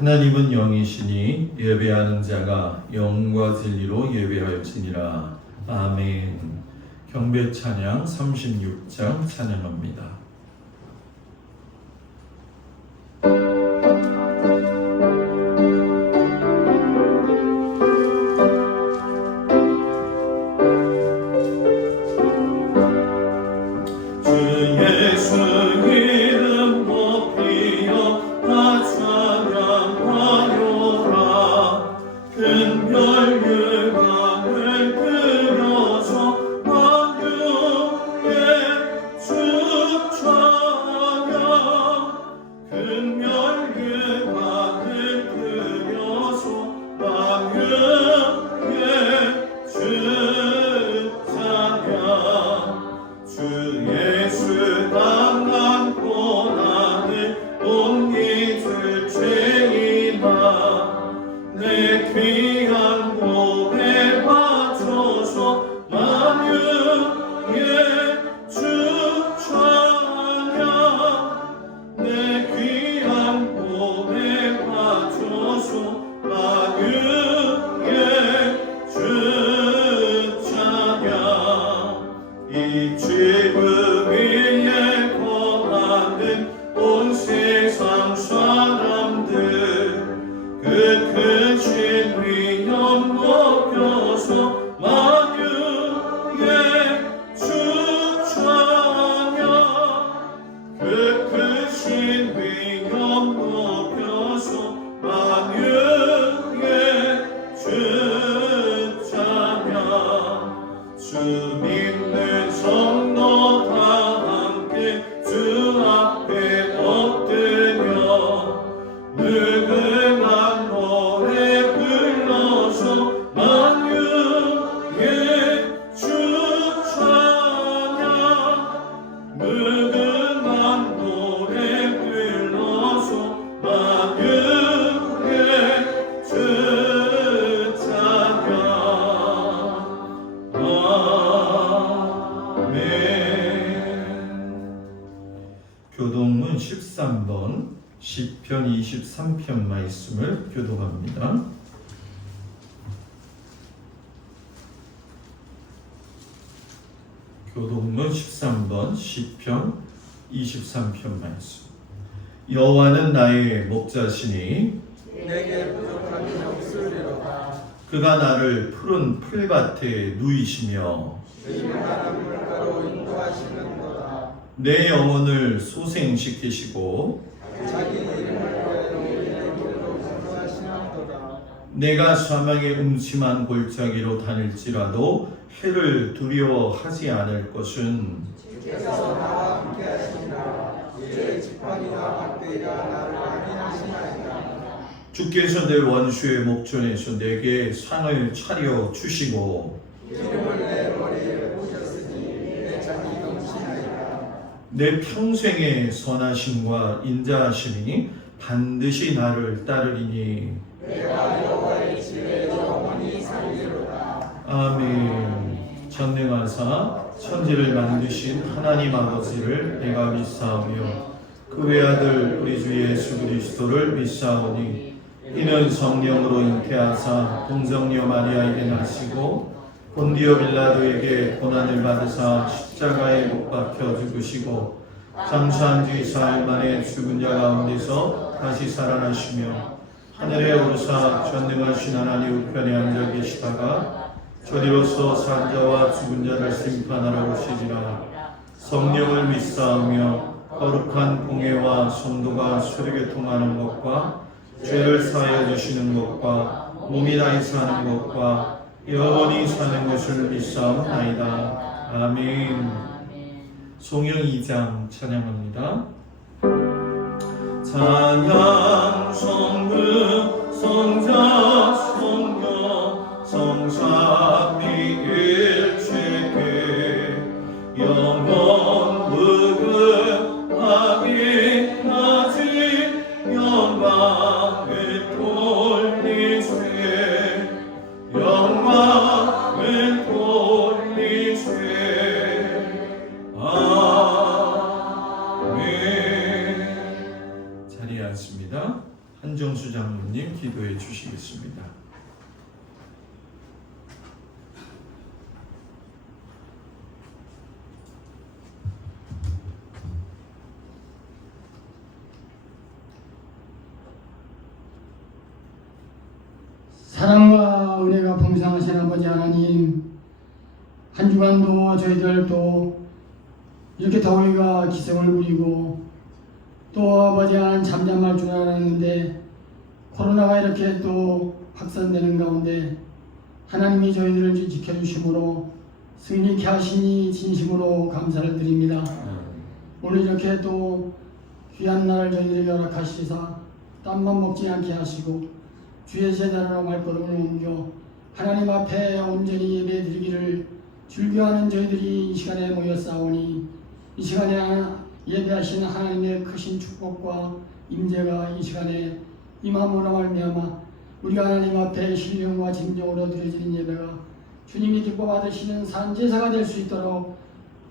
하나님은 영이시니 예배하는 자가 영과 진리로 예배할지니라. 아멘. 경배 찬양 36장 찬양합니다. 교동문 13번 시편 23편 말씀을 교독합니다. 교동문 13번 시편 23편 말씀. 여호와는 나의 목자시니 내게 부족함이 없으리로다. 그가 나를 푸른 풀밭에 누이시며 시원한 물가로 인도하시는도다. 내 영혼을 소생시키시고 자기 이름을 위하여 너희의 길로 인도하시는도다. 내가 사망의 음침한 골짜기로 다닐지라도 해를 두려워하지 않을 것은 주께서 나와 함께 하시니라. 이의 지팡이와 막대기가 나를 안위하시나이다. 주께서 내 원수의 목전에서 내게 상을 차려 주시고 기름을 내 머리에 부으셨으니 내 잠이 넘치나이다. 내 평생의 선하심과 인자하심이 반드시 나를 따르리니 내가 여호와의 집에 영원히 살리로다. 아멘. 전능하사 천지를 만드신 하나님 아버지를 내가 믿사오며 그 외아들 우리 주 예수 그리스도를 믿사오니 이는 성령으로 잉태하사 동정녀 마리아에게 나시고 본디오 빌라도에게 고난을 받으사 십자가에 못 박혀 죽으시고 장사한 지 사흘 만에 죽은 자 가운데서 다시 살아나시며 하늘에 오르사 전능하신 하나님 우편에 앉아 계시다가 저리로서 산 자와 죽은 자를 심판하러 오시리라. 성령을 믿사오며 거룩한 공회와 성도가 서로 통하는 것과 죄를 사하여 주시는 것과 몸이 다히 사는 것과 영원히 사는 것을 믿사옵나이다. 아멘. 송영 2장 찬양합니다. 찬양 성금 성자 성령 성삼위 예배당에 앉습니다. 한정수 장로님 기도해 주시겠습니다. 사랑과 은혜가 풍성하신 아버지 하나님, 한 주간도 저희들 또 이렇게 더위가 기승을 부리고 또 아버지 하나님 잠잠할 줄 알았는데 코로나가 이렇게 또 확산되는 가운데 하나님이 저희들을 지켜주심으로 승리케 하시니 진심으로 감사를 드립니다. 오늘 이렇게 또 귀한 날을 저희들에게 허락하시사 땀만 먹지 않게 하시고 주의 제자로 발걸음을 옮겨 하나님 앞에 온전히 예배 드리기를 즐겨하는 저희들이 이 시간에 모였사오니 이 시간에 예배하시는 하나님의 크신 축복과 임재가 이 시간에 임함으로 말미암아 우리가 하나님 앞에 신령과 진정으로 드려지는 예배가 주님이 기뻐 받으시는 산제사가 될 수 있도록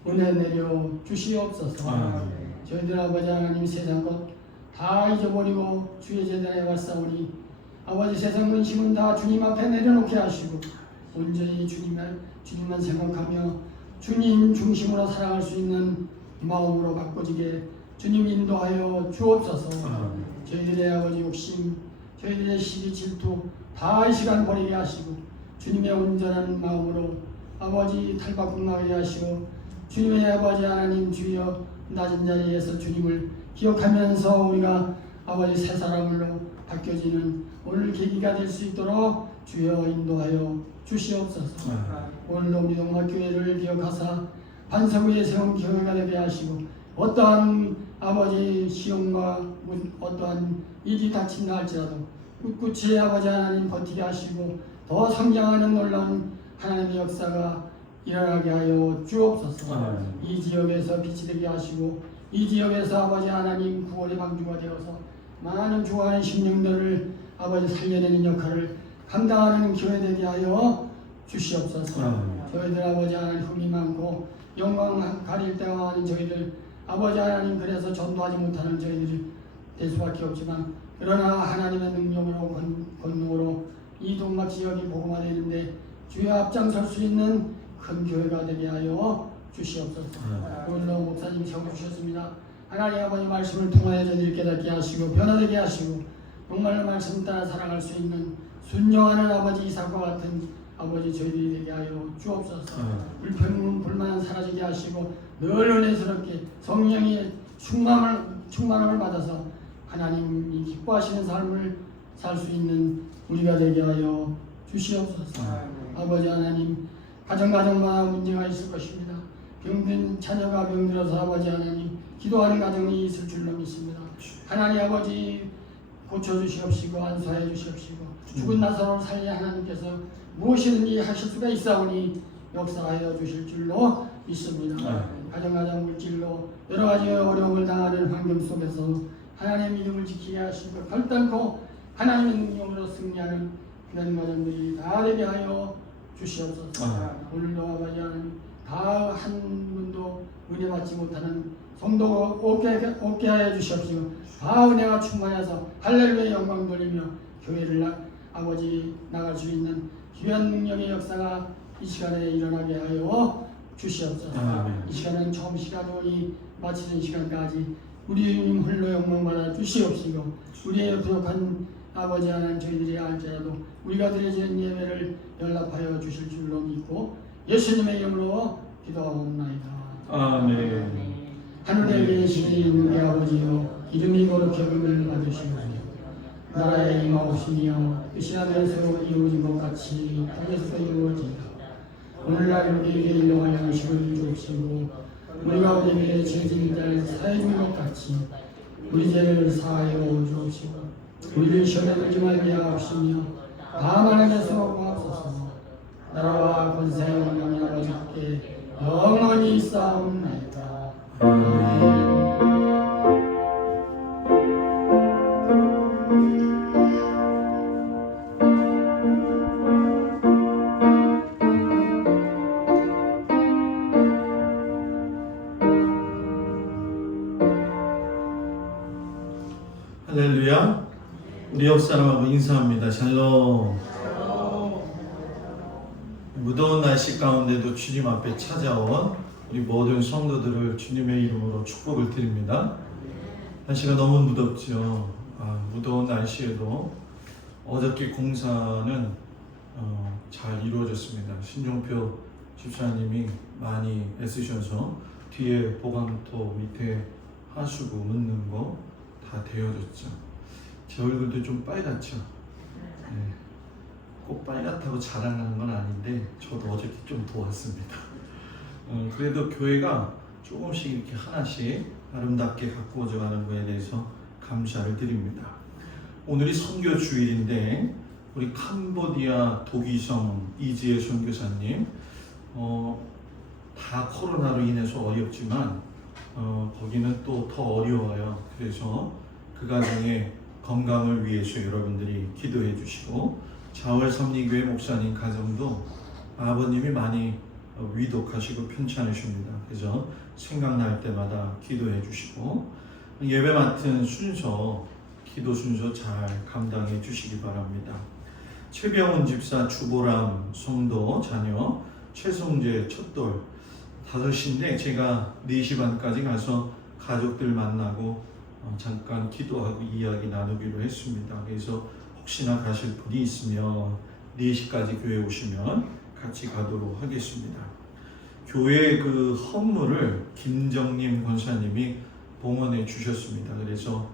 은혜 내려 주시옵소서. 저희들 아버지 하나님 세상 것 다 잊어버리고 주의 제자에 왔사오니 아버지 세상 근심은 다 주님 앞에 내려놓게 하시고 온전히 주님만 생각하며 주님 중심으로 살아갈 수 있는 마음으로 바꿔지게 주님 인도하여 주옵소서. 저희들의 아버지 욕심, 저희들의 시기 질투 다 이 시간 버리게 하시고 주님의 온전한 마음으로 아버지 탈바꿈하게 하시고 주님의 아버지 하나님 주여 낮은 자리에서 주님을 기억하면서 우리가 아버지 새 사람으로 바뀌어지는 오늘 계기가 될 수 있도록 주여 인도하여 주시옵소서. 오늘도 우리 동락교회를 기억하사 반석 위에 세운 교회가 되게 하시고 어떠한 아버지 시험과 어떠한 일이 닥친다 할지라도 꿋꿋이 아버지 하나님 버티게 하시고 더 성장하는 놀라운 하나님의 역사가 일어나게 하여 주옵소서. 이 지역에서 빛이 되게 하시고 이 지역에서 아버지 하나님 구원의 방주가 되어서 많은 죽어가는 심령들을 아버지 살려내는 역할을 감당하는 교회 되게 하여 주시옵소서. 저희들 아버지 하나님 흠이 많고 영광 가릴 때가 아닌 저희들 아버지 하나님 그래서 전도하지 못하는 저희들이 될 수밖에 없지만 그러나 하나님의 능력으로 권능으로 이 동막 지역이 복음화되는데 주의 앞장설 수 있는 큰 교회가 되게 하여 주시옵소서. 오늘도 목사님 세워주셨습니다. 하나님 아버지 말씀을 통하여 저희를 깨닫게 하시고 변화되게 하시고 정말로 말씀 따라 살아갈 수 있는 순종하는 아버지 이삭과 같은 아버지 저희들이 되게 하여 주옵소서. 불평 불만 사라지게 하시고 늘 은혜스럽게 성령의 충만함을 받아서 하나님이 기뻐하시는 삶을 살 수 있는 우리가 되게 하여 주시옵소서. 아버지 하나님 가정마다 문제가 있을 것입니다. 병든 자녀가 병들어서 아버지 하나님 기도하는 가정이 있을 줄로 믿습니다. 하나님 아버지 고쳐주시옵시고 안수하여 주시옵시고 죽은 나사로를 살려 하나님께서 무엇이든지 하실 수가 있사오니 역사하여 주실 줄로 믿습니다. 가정 물질로 여러 가지 어려움을 당하는 환경 속에서 하나님의 믿음을 지키게 하시고 결단코 하나님의 능력으로 승리하는 그런 가정들이 다 되게 하여 주시옵소서. 오늘도 아버지 하나님 다 한 분도 은혜 받지 못하는 성도가 없게 하여 주시옵시고 다 은혜가 충만해서 할렐루야 영광 돌리며 교회를 아버지 나갈 수 있는 귀한 능력의 역사가 이 시간에 일어나게 하여 주시옵소서. 이 시간은 처음 시간이 마치는 시간까지 우리 주님 홀로 영광 받아 주시옵시고 우리의 부족한 아버지 하나님 저희들이 알지라도 우리가 드려지는 예배를 연락하여 주실 줄로 믿고 예수님의 이름으로 기도하옵나이다. 아멘. 하늘에 계신 우리 아버지여 이름이 거룩히 여김을 받으시오며 나라에 임하옵시며 뜻이 하늘에서 이루어진 것 같이 땅에서도 이루어지이다. 오늘날 우리에게 일용할 양식을 주옵시고 우리가 우리에게 죄진 자를 사해 준 것 같이 우리 죄를 사하여 주옵시고 우리를 시험에 들지 말게 하옵시며 다만 안에서 구하옵소서. 나라와 권세와 영광이 아버지께 영원히 있사옵나이다. 아멘. 할렐루야. 우리 옆 사람하고 인사합니다. 샬롬. 무더운 날씨 가운데도 주님 앞에 찾아온 우리 모든 성도들을 주님의 이름으로 축복을 드립니다. 날씨가 너무 무덥죠. 무더운 날씨에도 어저께 공사는 잘 이루어졌습니다. 신종표 집사님이 많이 애쓰셔서 뒤에 보강토 밑에 하수구 묻는 거 다 되어졌죠. 제 얼굴도 좀 빨갛죠. 네. 꼭 빨갛다고 자랑하는 건 아닌데 저도 어저께 좀 도왔습니다. 그래도 교회가 조금씩 이렇게 하나씩 아름답게 가꾸어져 가는 거에 대해서 감사를 드립니다. 오늘이 선교 주일인데 우리 캄보디아 도기성 이지혜 선교사님 다 코로나로 인해서 어렵지만 거기는 또 더 어려워요. 그래서 그 가정의 건강을 위해서 여러분들이 기도해 주시고 자월 삼리교회 목사님 가정도 아버님이 많이 위독하시고 편찮으십니다. 그래서 생각날 때마다 기도해 주시고 예배 맡은 순서 기도 순서 잘 감당해 주시기 바랍니다. 최병훈 집사 주보람 성도 자녀 최성재 첫돌 5시인데 제가 4시 반까지 가서 가족들 만나고 잠깐 기도하고 이야기 나누기로 했습니다. 그래서 혹시나 가실 분이 있으면 4시까지 교회 오시면 같이 가도록 하겠습니다. 교회 그 헌물을 김정림 권사님이 봉헌해 주셨습니다. 그래서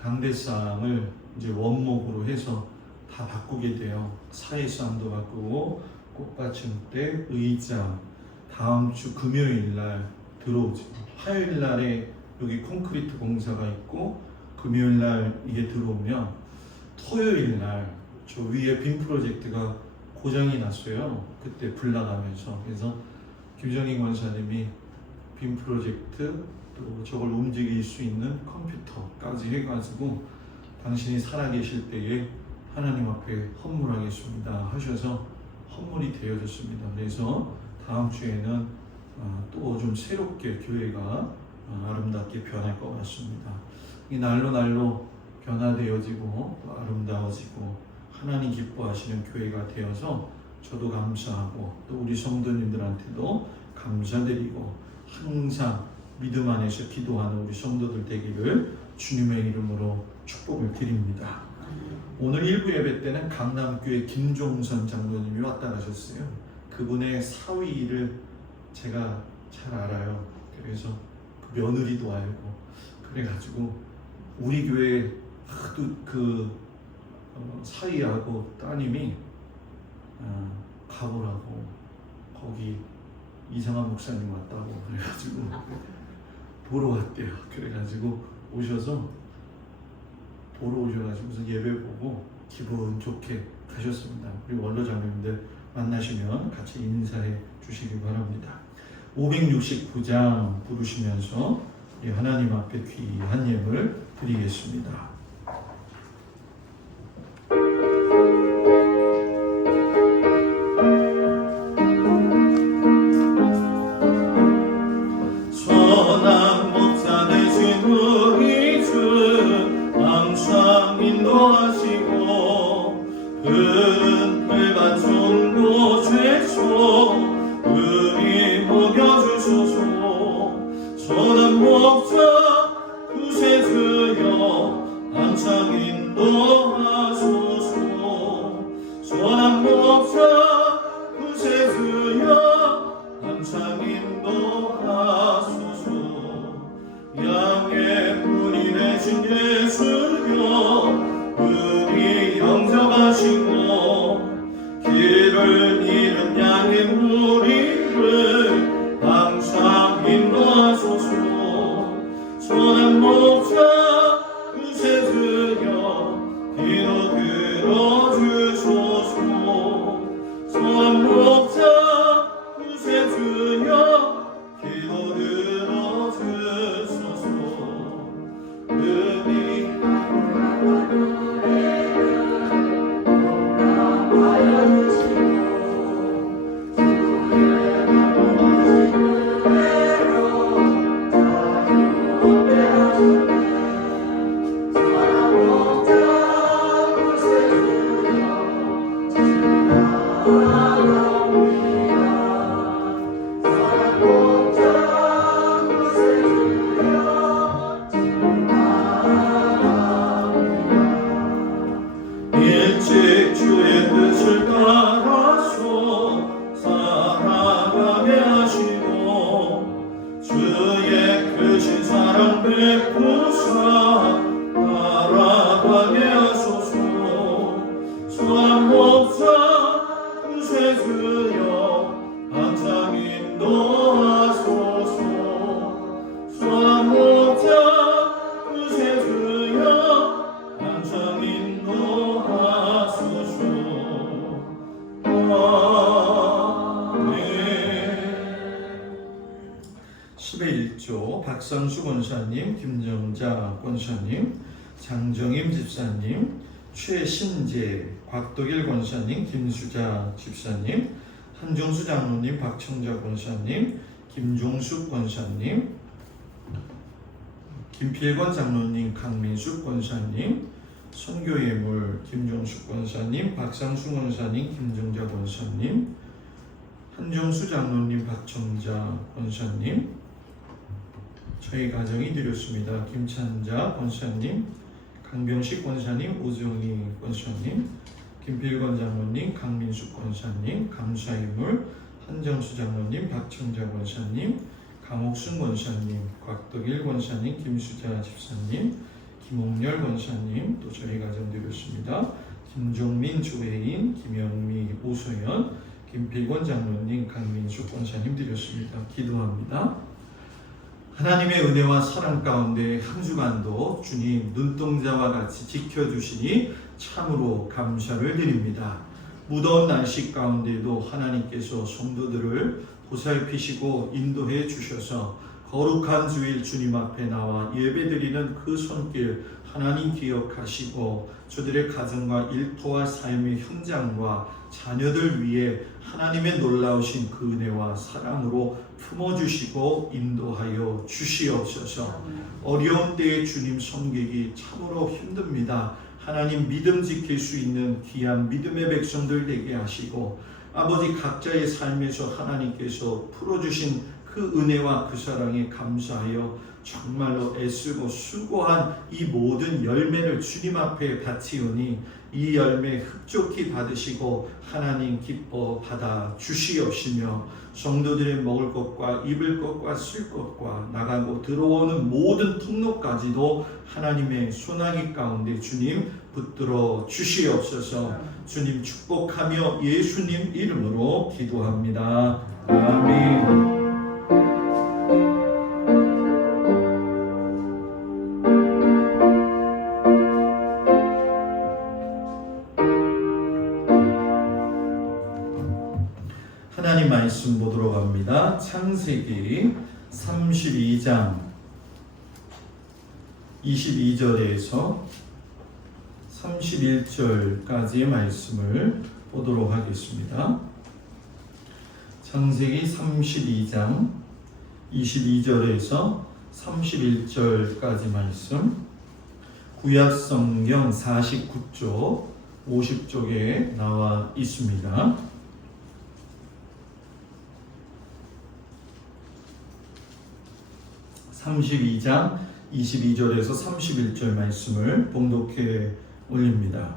강대상을 이제 원목으로 해서 다 바꾸게 돼요. 사회상도 바꾸고 꽃받침대, 의자 다음 주 금요일 날 들어오죠. 화요일 날에 여기 콘크리트 공사가 있고 금요일 날 이게 들어오면 토요일 날 저 위에 빔 프로젝트가 고장이 났어요. 그때 불 나가면서. 그래서 김정인 권사님이 빔 프로젝트 또 저걸 움직일 수 있는 컴퓨터까지 해가지고 당신이 살아계실 때에 하나님 앞에 헌물하겠습니다 하셔서 헌물이 되어졌습니다. 그래서 다음 주에는 또 좀 새롭게 교회가 아름답게 변할 것 같습니다. 이 날로 변화되어지고 또 아름다워지고 하나님 기뻐하시는 교회가 되어서 저도 감사하고 또 우리 성도님들한테도 감사드리고 항상 믿음 안에서 기도하는 우리 성도들 되기를 주님의 이름으로 축복을 드립니다. 오늘 1부 예배 때는 강남교회 김종선 장로님이 왔다 가셨어요. 그분의 사위를 제가 잘 알아요. 그래서 그 며느리도 알고 그래가지고 우리 교회 하도 그 사위하고 따님이 가보라고 거기 이상한 목사님 왔다고 그래가지고 보러 왔대요. 그래가지고 오셔서 보러 오셔가지고 예배 보고 기분 좋게 가셨습니다. 우리 원로장님들 만나시면 같이 인사해 주시기 바랍니다. 569장 부르시면서 하나님 앞에 귀한 예물 드리겠습니다. 선한 목자 되신 우리 주 항상 인도하시고 그는 불과 좋은 곳에서 우리 먹여주소서. 선한 목자 구세주여 항상 인도하소서. 선한 목자 구세주여 항상 인도하소서. 양의 문이 되신 예수여 우리 영접하시고 길을 잃은 양의 우리를 항상 인도하소서. 선한 목자 구세주여 박상수 권사님, 김정자 권사님, 장정임 집사님, 최신재, 곽덕일 권사님, 김수자 집사님, 한정수 장로님, 박청자 권사님, 김종숙 권사님, 김필권 장로님, 강민숙 권사님, 선교예물 김종숙 권사님, 박상수 권사님, 김정자 권사님, 한정수 장로님, 박청자 권사님, 저희 가정이 드렸습니다. 김찬자 권사님, 강병식 권사님, 오정희 권사님, 김필권 장로님, 강민숙 권사님, 감사예물 한정수 장로님, 박청자 권사님, 강옥순 권사님, 곽덕일 권사님, 김수자 집사님, 김옥렬 권사님, 또 저희 가정 드렸습니다. 김종민 조혜인, 김영미 오소연, 김필권 장로님, 강민숙 권사님 드렸습니다. 기도합니다. 하나님의 은혜와 사랑 가운데 한 주간도 주님 눈동자와 같이 지켜주시니 참으로 감사를 드립니다. 무더운 날씨 가운데도 하나님께서 성도들을 보살피시고 인도해 주셔서 거룩한 주일 주님 앞에 나와 예배드리는 그 손길 하나님 기억하시고 저들의 가정과 일터와 삶의 현장과 자녀들 위해 하나님의 놀라우신 그 은혜와 사랑으로 품어주시고 인도하여 주시옵소서. 어려운 때에 주님 섬기기 참으로 힘듭니다. 하나님 믿음 지킬 수 있는 귀한 믿음의 백성들 되게 하시고 아버지 각자의 삶에서 하나님께서 풀어주신 그 은혜와 그 사랑에 감사하여 정말로 애쓰고 수고한 이 모든 열매를 주님 앞에 바치오니 이 열매 흡족히 받으시고 하나님 기뻐 받아 주시옵시며 성도들의 먹을 것과 입을 것과 쓸 것과 나가고 들어오는 모든 통로까지도 하나님의 소나기 가운데 주님 붙들어 주시옵소서. 주님 축복하며 예수님 이름으로 기도합니다. 아멘. 하나님 말씀 보도록 합니다. 창세기 32장 22절에서 31절까지의 말씀을 보도록 하겠습니다. 창세기 32장 22절에서 31절까지 말씀, 구약성경 49쪽 50쪽에 나와 있습니다. 32장 22절에서 31절 말씀을 봉독해 올립니다.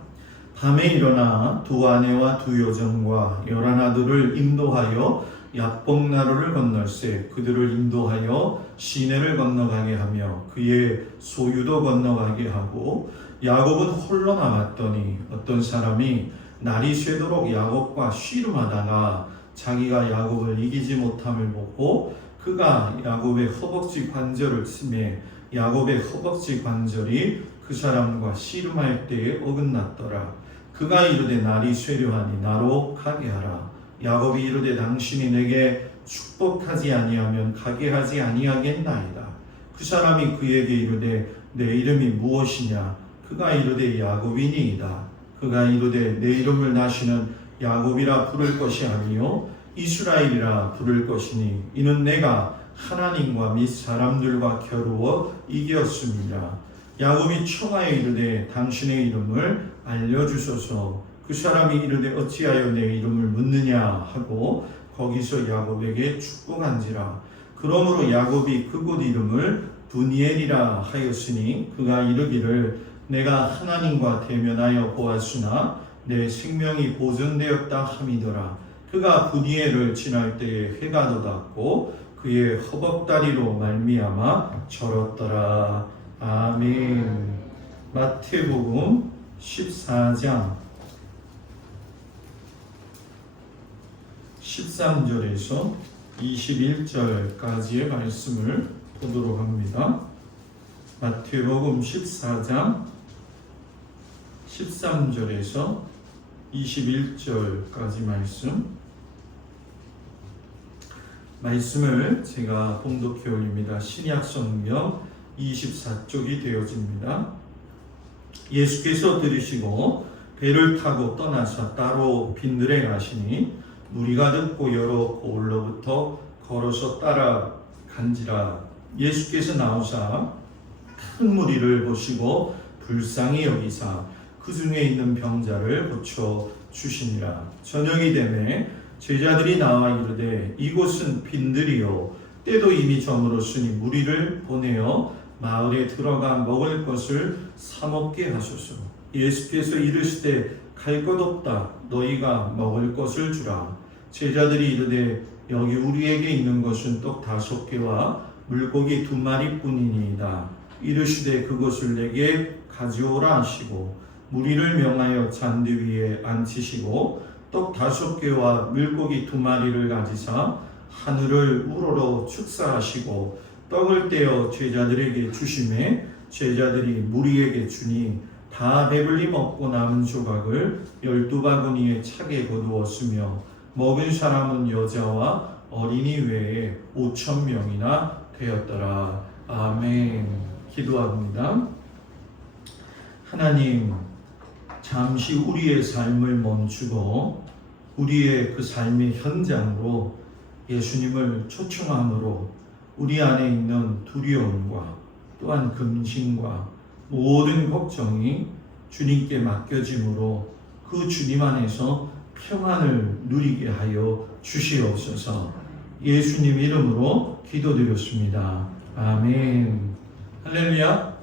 밤에 일어나 두 아내와 두 여종과 11아들을 인도하여 야복나루를 건널세 그들을 인도하여 시내를 건너가게 하며 그의 소유도 건너가게 하고 야곱은 홀로 남았더니 어떤 사람이 날이 새도록 야곱과 씨름하다가 자기가 야곱을 이기지 못함을 보고 그가 야곱의 허벅지 관절을 치매 야곱의 허벅지 관절이 그 사람과 씨름할 때에 어긋났더라. 그가 이르되 날이 쇠려하니 나로 가게 하라. 야곱이 이르되 당신이 내게 축복하지 아니하면 가게 하지 아니하겠나이다. 그 사람이 그에게 이르되 내 이름이 무엇이냐? 그가 이르되 야곱이니이다. 그가 이르되 내 이름을 다시는 야곱이라 부를 것이 아니요 이스라엘이라 부를 것이니 이는 내가 하나님과 및 사람들과 겨루어 이겼습니다. 야곱이 청하여 이르되 당신의 이름을 알려주소서. 그 사람이 이르되 어찌하여 내 이름을 묻느냐 하고 거기서 야곱에게 축복한지라. 그러므로 야곱이 그곳 이름을 브니엘이라 하였으니 그가 이르기를 내가 하나님과 대면하여 보았으나 내 생명이 보존되었다 함이더라. 그가 브니엘을 지날 때에 해가 돋았고 그의 허벅다리로 말미암아 절었더라. 아멘. 마태복음 14장 13절에서 21절까지의 말씀을 보도록 합니다. 마태복음 14장 13절에서 21절까지 말씀. 말씀을 제가 봉독해 올립니다. 신약성경 24쪽이 되어집니다. 예수께서 들으시고 배를 타고 떠나서 따로 빈들에 가시니 무리가 듣고 여러 고을로부터 걸어서 따라간지라. 예수께서 나오사 큰 무리를 보시고 불쌍히 여기사 그 중에 있는 병자를 고쳐 주시니라. 저녁이 되매 제자들이 나와 이르되 이곳은 빈들이요 때도 이미 저물었으니 무리를 보내어 마을에 들어가 먹을 것을 사 먹게 하소서. 예수께서 이르시되 갈 것 없다. 너희가 먹을 것을 주라. 제자들이 이르되 여기 우리에게 있는 것은 떡 5개와 물고기 2마리뿐이니이다. 이르시되 그것을 내게 가져오라 하시고 무리를 명하여 잔디 위에 앉히시고 떡 5개와 물고기 2마리를 가지사 하늘을 우러러 축사하시고 떡을 떼어 제자들에게 주시매 제자들이 무리에게 주니 다 배불리 먹고 남은 조각을 12바구니에 차게 거두었으며 먹은 사람은 여자와 어린이 외에 5,000명이나 되었더라. 아멘. 기도합니다. 하나님, 잠시 우리의 삶을 멈추고 우리의 그 삶의 현장으로 예수님을 초청함으로 우리 안에 있는 두려움과 또한 근심과 모든 걱정이 주님께 맡겨짐으로 그 주님 안에서 평안을 누리게 하여 주시옵소서. 예수님 이름으로 기도드렸습니다. 아멘. 할렐루야.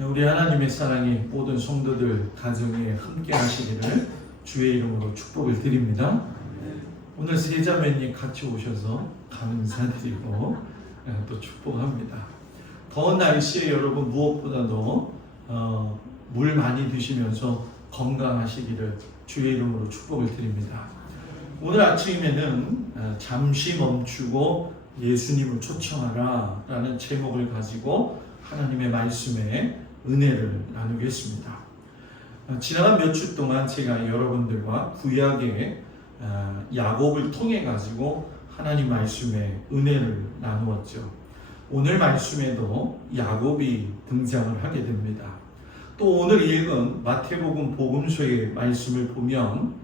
우리 하나님의 사랑이 모든 성도들 가정에 함께 하시기를 주의 이름으로 축복을 드립니다. 오늘 세 자매님 같이 오셔서 감사드리고 또 축복합니다. 더운 날씨에 여러분 무엇보다도 물 많이 드시면서 건강하시기를 주의 이름으로 축복을 드립니다. 오늘 아침에는 잠시 멈추고 예수님을 초청하라 라는 제목을 가지고 하나님의 말씀에 은혜를 나누겠습니다. 지나간 몇 주 동안 제가 여러분들과 구약의 야곱을 통해 가지고 하나님 말씀에 은혜를 나누었죠. 오늘 말씀에도 야곱이 등장을 하게 됩니다. 또 오늘 읽은 마태복음 복음서의 말씀을 보면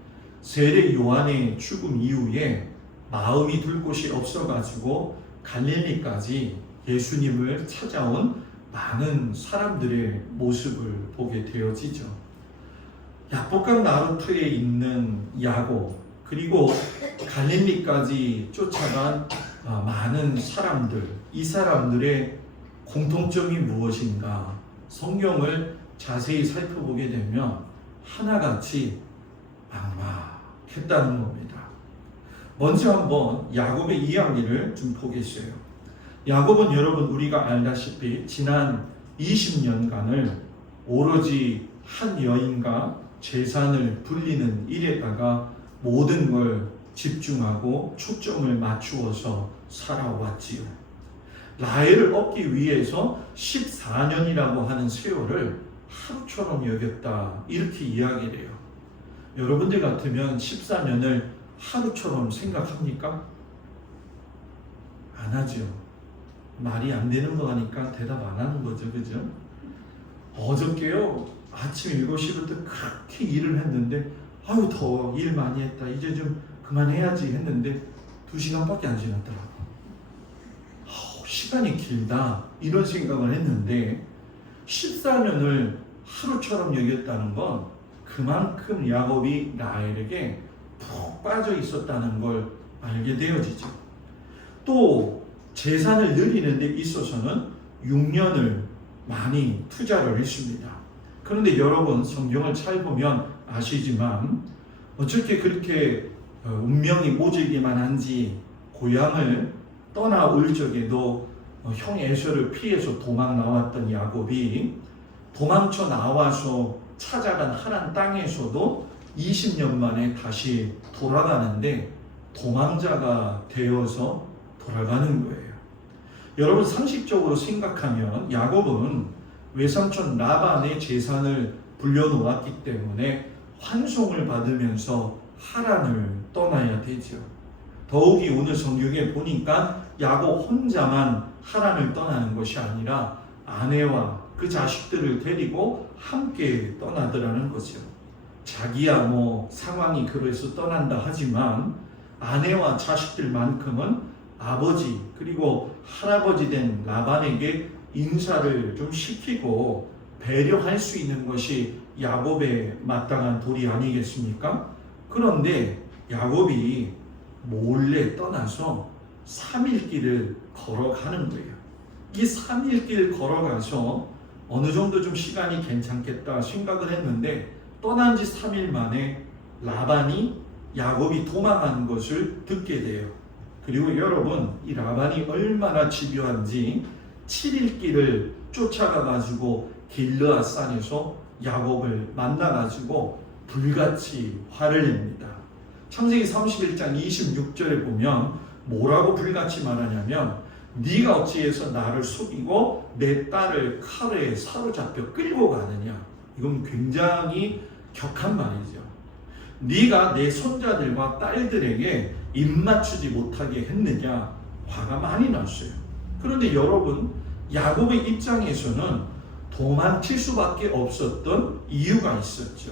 세례 요한의 죽음 이후에 마음이 둘 곳이 없어가지고 갈릴리까지 예수님을 찾아온 많은 사람들의 모습을 보게 되어지죠. 야복강 나루터에 있는 야곱 그리고 갈릴리까지 쫓아간 많은 사람들, 이 사람들의 공통점이 무엇인가? 성경을 자세히 살펴보게 되면 하나같이 막막했다는 겁니다. 먼저 한번 야곱의 이야기를 좀 보겠어요. 야곱은 여러분 우리가 알다시피 지난 20년간을 오로지 한 여인과 재산을 불리는 일에다가 모든 걸 집중하고 초점을 맞추어서 살아왔지요. 라헬을 얻기 위해서 14년이라고 하는 세월을 하루처럼 여겼다 이렇게 이야기를 해요. 여러분들 같으면 14년을 하루처럼 생각합니까? 안 하죠. 말이 안 되는 거 하니까 대답 안 하는 거죠. 그죠? 어저께요 아침 7시부터 그렇게 일을 했는데 아유 더워 일 많이 했다 이제 좀 그만해야지 했는데 2시간밖에 안 지났더라고. 시간이 길다 이런 생각을 했는데 14년을 하루처럼 여겼다는 건 그만큼 야곱이 라헬에게 푹 빠져 있었다는 걸 알게 되어지죠. 또 재산을 늘리는 데 있어서는 6년을 많이 투자를 했습니다. 그런데 여러분 성경을 잘 보면 아시지만 어떻게 그렇게 운명이 모질기만 한지 고향을 떠나올 적에도 형 에서를 피해서 도망 나왔던 야곱이 도망쳐 나와서 찾아간 하란 땅에서도 20년 만에 다시 돌아가는데 도망자가 되어서 돌아가는 거예요. 여러분 상식적으로 생각하면 야곱은 외삼촌 라반의 재산을 불려놓았기 때문에 환송을 받으면서 하란을 떠나야 되죠. 더욱이 오늘 성경에 보니까 야곱 혼자만 하란을 떠나는 것이 아니라 아내와 그 자식들을 데리고 함께 떠나더라는 거죠. 자기야 뭐 상황이 그래서 떠난다 하지만 아내와 자식들만큼은 아버지 그리고 할아버지 된 라반에게 인사를 좀 시키고 배려할 수 있는 것이 야곱의 마땅한 도리 아니겠습니까? 그런데 야곱이 몰래 떠나서 3일 길을 걸어가는 거예요. 이 3일 길 걸어가서 어느 정도 좀 시간이 괜찮겠다 생각을 했는데 떠난 지 3일 만에 라반이 야곱이 도망하는 것을 듣게 돼요. 그리고 여러분, 이 라반이 얼마나 집요한지 7일 길을 쫓아가가지고 길르앗산에서 야곱을 만나가지고 불같이 화를 냅니다. 창세기 31장 26절에 보면 뭐라고 불같이 말하냐면 네가 어찌해서 나를 속이고 내 딸을 칼에 사로잡혀 끌고 가느냐. 이건 굉장히 격한 말이죠. 네가 내 손자들과 딸들에게 입맞추지 못하게 했느냐. 화가 많이 났어요. 그런데 여러분, 야곱의 입장에서는 도망칠 수밖에 없었던 이유가 있었죠.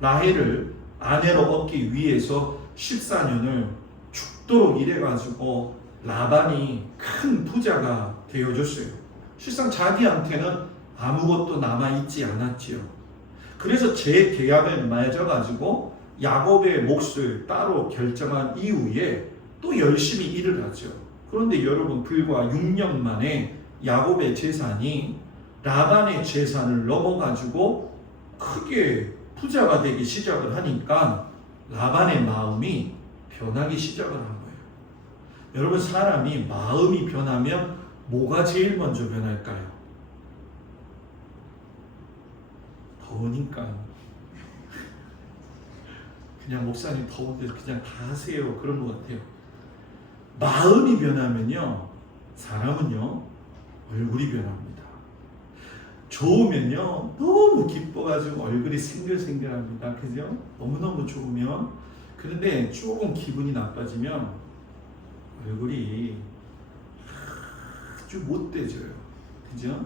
라헬을 아내로 얻기 위해서 14년을 죽도록 일해가지고 라반이 큰 부자가 되어줬어요. 실상 자기한테는 아무것도 남아있지 않았지요. 그래서 재계약을 맺어가지고 야곱의 몫을 따로 결정한 이후에 또 열심히 일을 하죠. 그런데 여러분, 불과 6년 만에 야곱의 재산이 라반의 재산을 넘어가지고 크게 부자가 되기 시작을 하니까 라반의 마음이 변하기 시작을 한 거예요. 여러분, 사람이 마음이 변하면 뭐가 제일 먼저 변할까요? 더우니까. 그냥 목사님 더운데 그냥 가세요. 그런 것 같아요. 마음이 변하면요, 사람은요, 얼굴이 변합니다. 좋으면요, 너무 기뻐가지고 얼굴이 생글생글합니다. 그죠? 너무너무 좋으면. 그런데 조금 기분이 나빠지면 얼굴이 아주 못돼져요. 그죠?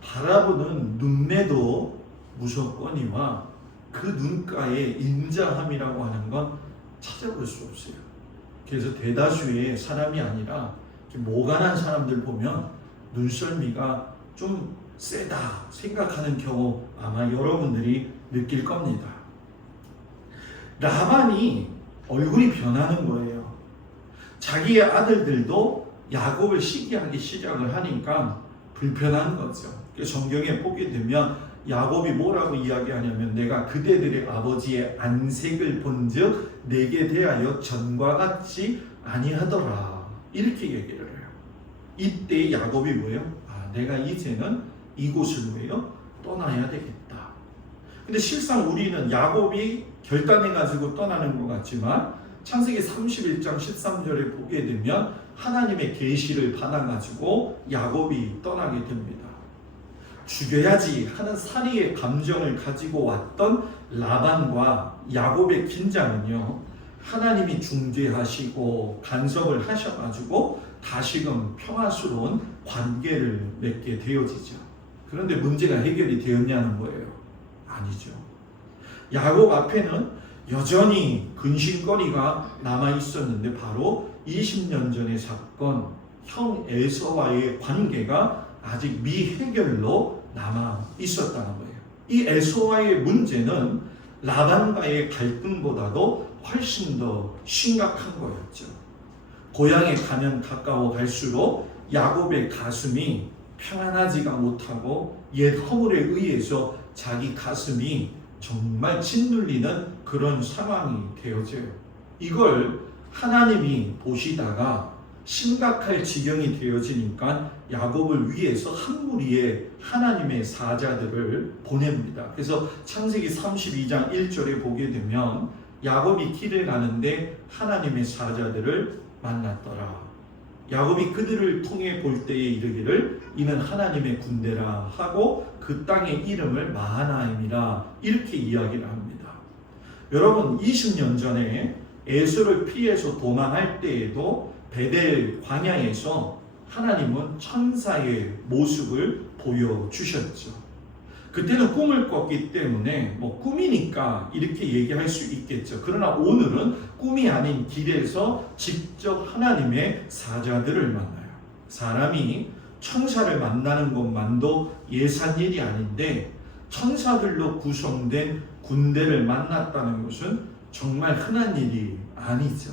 바라보는 눈매도 무섭거니와 그 눈가의 인자함이라고 하는 건 찾아볼 수 없어요. 그래서 대다수의 사람이 아니라 모간한 사람들 보면 눈썰미가 좀 세다 생각하는 경우 아마 여러분들이 느낄 겁니다. 라반이 얼굴이 변하는 거예요. 자기의 아들들도 야곱을 시기하기 시작을 하니까 불편한 거죠. 성경에 보게 되면 야곱이 뭐라고 이야기하냐면 내가 그대들의 아버지의 안색을 본즉 내게 대하여 전과 같지 아니하더라. 이렇게 얘기를 해요. 이때 야곱이 뭐예요? 내가 이제는 이곳을 왜요? 떠나야 되겠다. 근데 실상 우리는 야곱이 결단해가지고 떠나는 것 같지만 창세기 31장 13절에 보게 되면 하나님의 계시를 받아가지고 야곱이 떠나게 됩니다. 죽여야지 하는 살이의 감정을 가지고 왔던 라반과 야곱의 긴장은요, 하나님이 중재하시고 간섭을 하셔가지고 다시금 평화스러운 관계를 맺게 되어지죠. 그런데 문제가 해결이 되었냐는 거예요. 아니죠. 야곱 앞에는 여전히 근심거리가 남아 있었는데 바로 20년 전의 사건, 형 에서와의 관계가 아직 미해결로 남아 있었다는 거예요. 이 에서와의 문제는 라반과의 갈등보다도 훨씬 더 심각한 거였죠. 고향에 가면 가까워 갈수록 야곱의 가슴이 평안하지가 못하고 옛 허물에 의해서 자기 가슴이 정말 짓눌리는 그런 상황이 되어져요. 이걸 하나님이 보시다가 심각할 지경이 되어지니까 야곱을 위해서 한 무리의 하나님의 사자들을 보냅니다. 그래서 창세기 32장 1절에 보게 되면 야곱이 길을 가는데 하나님의 사자들을 만났더라. 야곱이 그들을 통해 볼 때에 이르기를 이는 하나님의 군대라 하고 그 땅의 이름을 마하나임이라 이렇게 이야기를 합니다. 여러분, 20년 전에 에서를 피해서 도망할 때에도 베델 광야에서 하나님은 천사의 모습을 보여주셨죠. 그때는 꿈을 꿨기 때문에 꿈이니까 이렇게 얘기할 수 있겠죠. 그러나 오늘은 꿈이 아닌 길에서 직접 하나님의 사자들을 만나요. 사람이 천사를 만나는 것만도 예산일이 아닌데 천사들로 구성된 군대를 만났다는 것은 정말 흔한 일이 아니죠.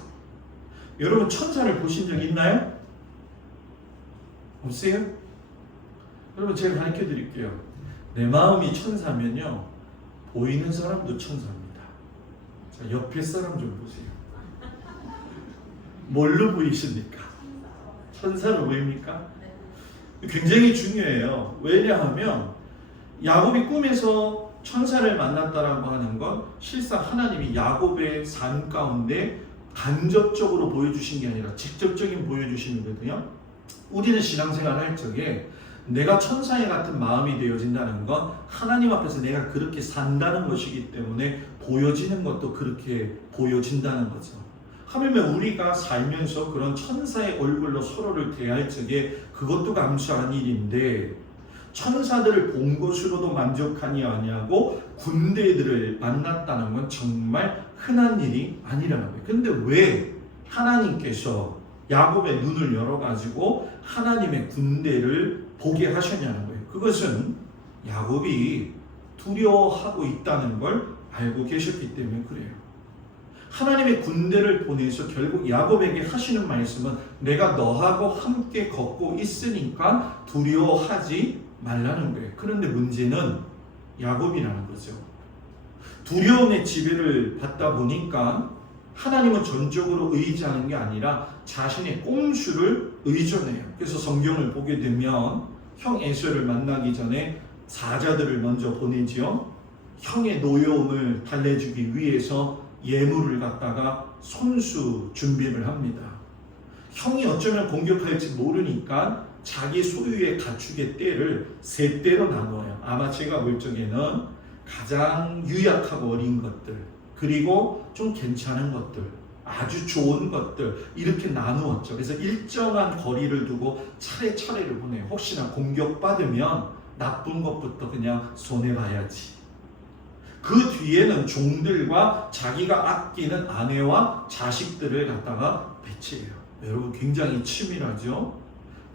여러분 천사를 보신 적 있나요? 없어요? 여러분 제가 가르쳐 드릴게요. 내 마음이 천사면요 보이는 사람도 천사입니다. 자, 옆에 사람 좀 보세요. 뭘로 보이십니까? 천사로 보입니까? 굉장히 중요해요. 왜냐하면 야곱이 꿈에서 천사를 만났다라고 하는 건 실상 하나님이 야곱의 삶 가운데 간접적으로 보여주신 게 아니라 직접적인 보여주심이거든요. 우리는 신앙생활 할 적에 내가 천사의 같은 마음이 되어진다는 건 하나님 앞에서 내가 그렇게 산다는 것이기 때문에 보여지는 것도 그렇게 보여진다는 거죠. 하물며 우리가 살면서 그런 천사의 얼굴로 서로를 대할 적에 그것도 감사한 일인데 천사들을 본 것으로도 만족하니 아니하고 군대들을 만났다는 건 정말 흔한 일이 아니라는 거예요. 근데 왜 하나님께서 야곱의 눈을 열어가지고 하나님의 군대를 보게 하셨냐는 거예요. 그것은 야곱이 두려워하고 있다는 걸 알고 계셨기 때문에 그래요. 하나님의 군대를 보내서 결국 야곱에게 하시는 말씀은 내가 너하고 함께 걷고 있으니까 두려워하지 말라는 거예요. 그런데 문제는 야곱이라는 거죠. 두려움의 지배를 받다 보니까 하나님은 전적으로 의지하는 게 아니라 자신의 꼼수를 의존해요. 그래서 성경을 보게 되면 형 에서를 만나기 전에 사자들을 먼저 보내지요. 형의 노여움을 달래주기 위해서 예물을 갖다가 손수 준비를 합니다. 형이 어쩌면 공격할지 모르니까 자기 소유의 가축의 떼를 세 떼로 나누어요. 아마 제가 볼 적에는 가장 유약하고 어린 것들, 그리고 좀 괜찮은 것들, 아주 좋은 것들 이렇게 나누었죠. 그래서 일정한 거리를 두고 차례차례를 보내요. 혹시나 공격받으면 나쁜 것부터 그냥 손해봐야지. 그 뒤에는 종들과 자기가 아끼는 아내와 자식들을 갖다가 배치해요. 여러분 굉장히 치밀하죠?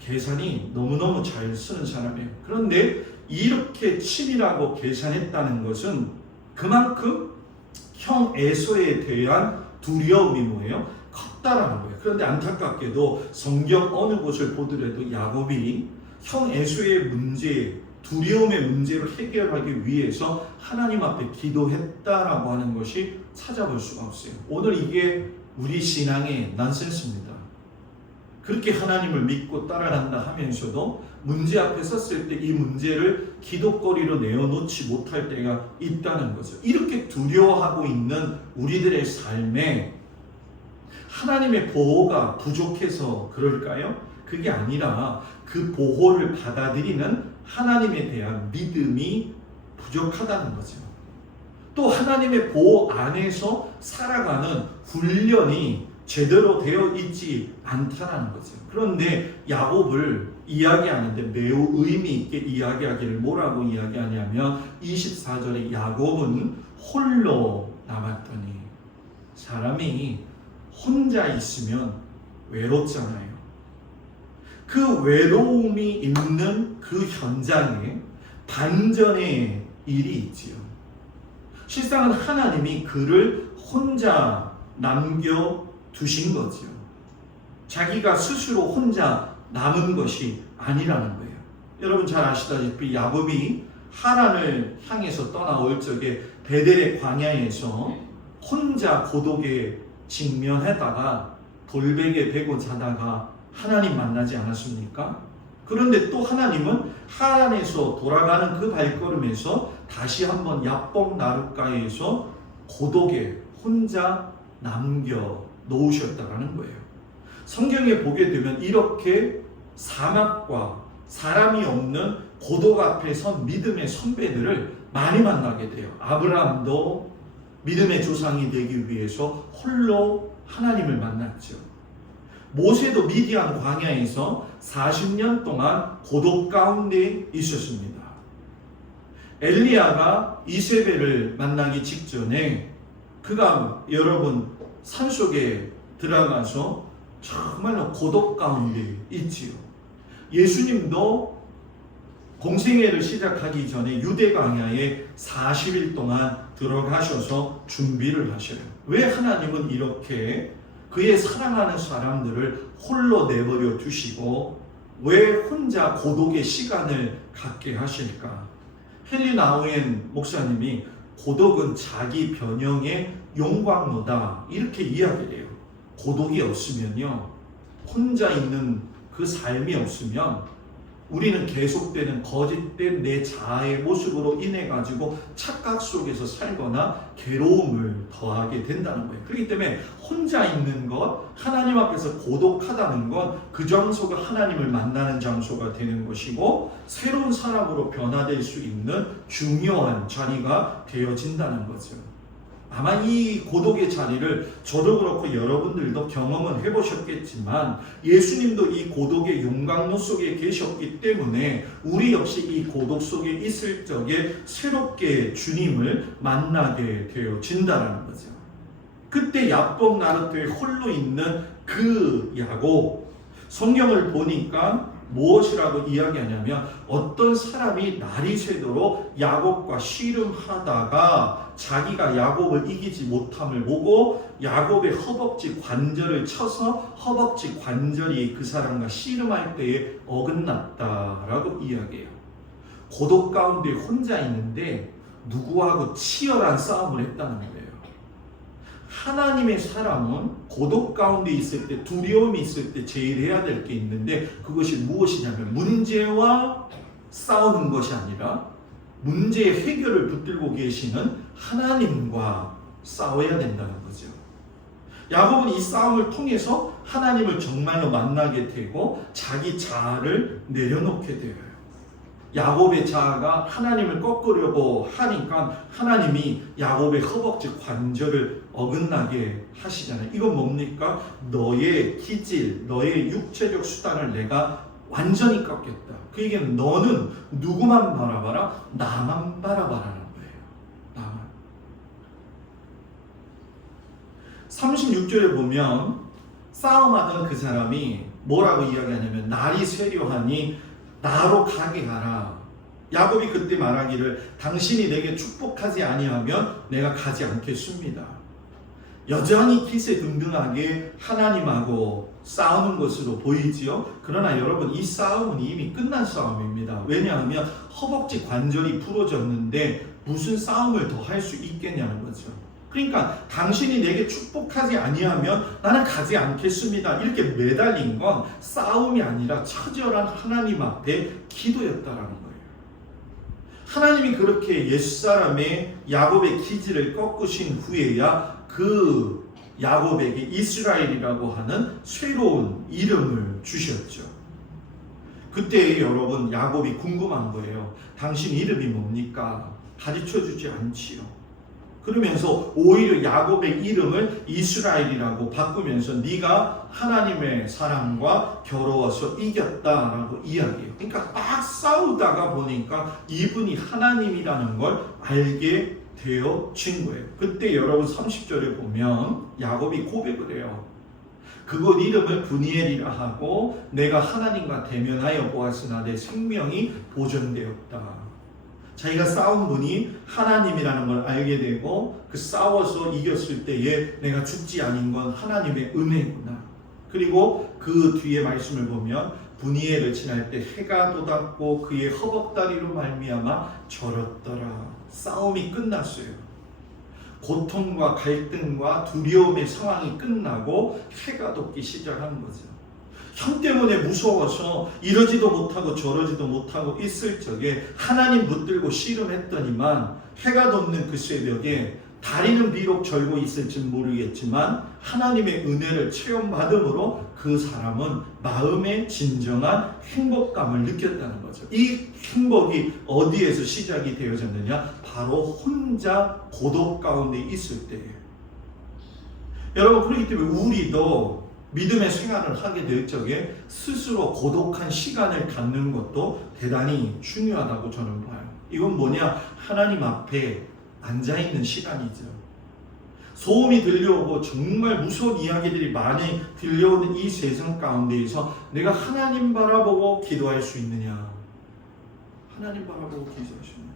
계산이 너무너무 잘 쓰는 사람이에요. 그런데 이렇게 치밀하고 계산했다는 것은 그만큼 형 에서에 대한 두려움이 뭐예요? 컸다라는 거예요. 그런데 안타깝게도 성경 어느 곳을 보더라도 야곱이 형 에서의 문제, 두려움의 문제를 해결하기 위해서 하나님 앞에 기도했다라고 하는 것이 찾아볼 수가 없어요. 오늘 이게 우리 신앙의 난센스입니다. 그렇게 하나님을 믿고 따라간다 하면서도 문제 앞에 섰을 때 이 문제를 기도거리로 내어놓지 못할 때가 있다는 거죠. 이렇게 두려워하고 있는 우리들의 삶에 하나님의 보호가 부족해서 그럴까요? 그게 아니라 그 보호를 받아들이는 하나님에 대한 믿음이 부족하다는 거죠. 또 하나님의 보호 안에서 살아가는 훈련이 제대로 되어 있지 않다는 거죠. 그런데 야곱을 이야기하는데 매우 의미 있게 이야기하기를 뭐라고 이야기하냐면 24절에 야곱은 홀로 남았더니, 사람이 혼자 있으면 외롭잖아요. 그 외로움이 있는 그 현장에 반전의 일이 있지요. 실상은 하나님이 그를 혼자 남겨두신 거지요. 자기가 스스로 혼자 남은 것이 아니라는 거예요. 여러분 잘 아시다시피 야곱이 하란을 향해서 떠나올 적에 베델의 광야에서 혼자 고독에 직면하다가 돌베개 베고 자다가 하나님 만나지 않았습니까? 그런데 또 하나님은 하란에서 돌아가는 그 발걸음에서 다시 한번 야복 나룻가에서 고독에 혼자 남겨 놓으셨다라는 거예요. 성경에 보게 되면 이렇게 사막과 사람이 없는 고독 앞에 선 믿음의 선배들을 많이 만나게 돼요. 아브라함도 믿음의 조상이 되기 위해서 홀로 하나님을 만났죠. 모세도 미디안 광야에서 40년 동안 고독 가운데 있었습니다. 엘리야가 이세벨을 만나기 직전에 그가 여러분 산속에 들어가서 정말로 고독 가운데 있지요. 예수님도 공생애를 시작하기 전에 유대 광야에 40일 동안 들어가셔서 준비를 하셔요. 왜 하나님은 이렇게 그의 사랑하는 사람들을 홀로 내버려 두시고 왜 혼자 고독의 시간을 갖게 하실까? 헨리 나우엔 목사님이 고독은 자기 변형의 용광로다 이렇게 이야기를 해요. 고독이 없으면요, 혼자 있는 그 삶이 없으면 우리는 계속되는 거짓된 내 자아의 모습으로 인해 가지고 착각 속에서 살거나 괴로움을 더하게 된다는 거예요. 그렇기 때문에 혼자 있는 것, 하나님 앞에서 고독하다는 건 그 장소가 하나님을 만나는 장소가 되는 것이고 새로운 사람으로 변화될 수 있는 중요한 자리가 되어진다는 거죠. 아마 이 고독의 자리를 저도 그렇고 여러분들도 경험은 해보셨겠지만 예수님도 이 고독의 용광로 속에 계셨기 때문에 우리 역시 이 고독 속에 있을 적에 새롭게 주님을 만나게 되어진다는 거죠. 그때 야복 나루터에 홀로 있는 그 야곱, 성경을 보니까 무엇이라고 이야기하냐면 어떤 사람이 날이 새도록 야곱과 씨름하다가 자기가 야곱을 이기지 못함을 보고 야곱의 허벅지 관절을 쳐서 허벅지 관절이 그 사람과 씨름할 때에 어긋났다라고 이야기해요. 고독 가운데 혼자 있는데 누구하고 치열한 싸움을 했다는 거예요. 하나님의 사람은 고독 가운데 있을 때, 두려움이 있을 때 제일 해야 될 게 있는데 그것이 무엇이냐면 문제와 싸우는 것이 아니라 문제의 해결을 붙들고 계시는 하나님과 싸워야 된다는 거죠. 야곱은 이 싸움을 통해서 하나님을 정말로 만나게 되고 자기 자아를 내려놓게 되어요. 야곱의 자아가 하나님을 꺾으려고 하니까 하나님이 야곱의 허벅지 관절을 어긋나게 하시잖아요. 이건 뭡니까? 너의 기질, 너의 육체적 수단을 내가 완전히 꺾겠다. 그 얘기는 너는 누구만 바라봐라? 나만 바라봐라는 거예요. 나만. 36절에 보면 싸움하던 그 사람이 뭐라고 이야기하냐면 날이 쇠려하니 나로 가게 하라. 야곱이 그때 말하기를 당신이 내게 축복하지 아니하면 내가 가지 않겠습니다. 여전히 기세등등하게 하나님하고 싸우는 것으로 보이지요. 그러나 여러분 이 싸움은 이미 끝난 싸움입니다. 왜냐하면 허벅지 관절이 부러졌는데 무슨 싸움을 더 할 수 있겠냐는 거죠. 그러니까 당신이 내게 축복하지 아니하면 나는 가지 않겠습니다. 이렇게 매달린 건 싸움이 아니라 처절한 하나님 앞에 기도였다라는 거예요. 하나님이 그렇게 옛사람의 야곱의 기질을 꺾으신 후에야 그 야곱에게 이스라엘이라고 하는 새로운 이름을 주셨죠. 그때 여러분 야곱이 궁금한 거예요. 당신 이름이 뭡니까? 가르쳐주지 않지요. 그러면서 오히려 야곱의 이름을 이스라엘이라고 바꾸면서 네가 하나님의 사랑과 겨루어서 이겼다라고 이야기해요. 그러니까 막 싸우다가 보니까 이분이 하나님이라는 걸 알게 되어진 거예요. 그때 여러분 30절에 보면 야곱이 고백을 해요. 그곳 이름을 브니엘이라 하고 내가 하나님과 대면하여 보았으나 내 생명이 보존되었다. 자기가 싸운 분이 하나님이라는 걸 알게 되고 그 싸워서 이겼을 때에 내가 죽지 않은 건 하나님의 은혜구나. 그리고 그 뒤에 말씀을 보면 브니엘을 지날 때 해가 돋았고 그의 허벅다리로 말미암아 절었더라. 싸움이 끝났어요. 고통과 갈등과 두려움의 상황이 끝나고 해가 돋기 시작하는 거죠. 형 때문에 무서워서 이러지도 못하고 저러지도 못하고 있을 적에 하나님 붙들고 씨름했더니만 해가 돋는 그 새벽에 다리는 비록 절고 있을지 모르겠지만 하나님의 은혜를 체험받음으로 그 사람은 마음의 진정한 행복감을 느꼈다는 거죠. 이 행복이 어디에서 시작이 되어졌느냐? 바로 혼자 고독 가운데 있을 때예요. 여러분, 그렇기 때문에 우리도 믿음의 생활을 하게 될 적에 스스로 고독한 시간을 갖는 것도 대단히 중요하다고 저는 봐요. 이건 뭐냐? 하나님 앞에 앉아있는 시간이죠. 소음이 들려오고 정말 무서운 이야기들이 많이 들려오는 이 세상 가운데에서 내가 하나님 바라보고 기도할 수 있느냐? 하나님 바라보고 기도할 수 있느냐?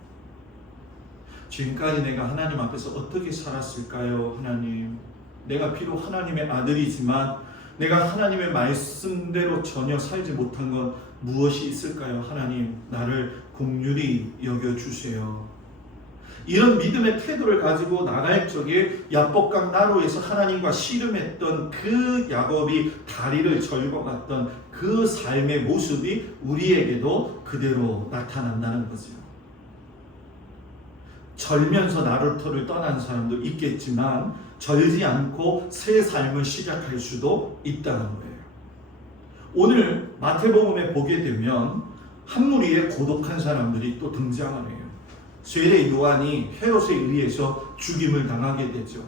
지금까지 내가 하나님 앞에서 어떻게 살았을까요? 하나님, 내가 비록 하나님의 아들이지만 내가 하나님의 말씀대로 전혀 살지 못한 건 무엇이 있을까요? 하나님, 나를 긍휼히 여겨주세요. 이런 믿음의 태도를 가지고 나갈 적에 야복강 나루에서 하나님과 씨름했던 그 야곱이 다리를 절고 갔던 그 삶의 모습이 우리에게도 그대로 나타난다는 거죠. 절면서 나루터를 떠난 사람도 있겠지만 절지 않고 새 삶을 시작할 수도 있다는 거예요. 오늘 마태복음에 보게 되면 한 무리의 고독한 사람들이 또 등장을 해요. 세례 요한이 헤롯에 의해서 죽임을 당하게 되죠.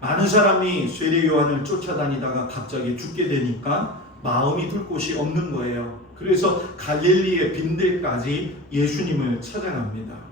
많은 사람이 세례 요한을 쫓아다니다가 갑자기 죽게 되니까 마음이 둘 곳이 없는 거예요. 그래서 갈릴리의 빈들까지 예수님을 찾아갑니다.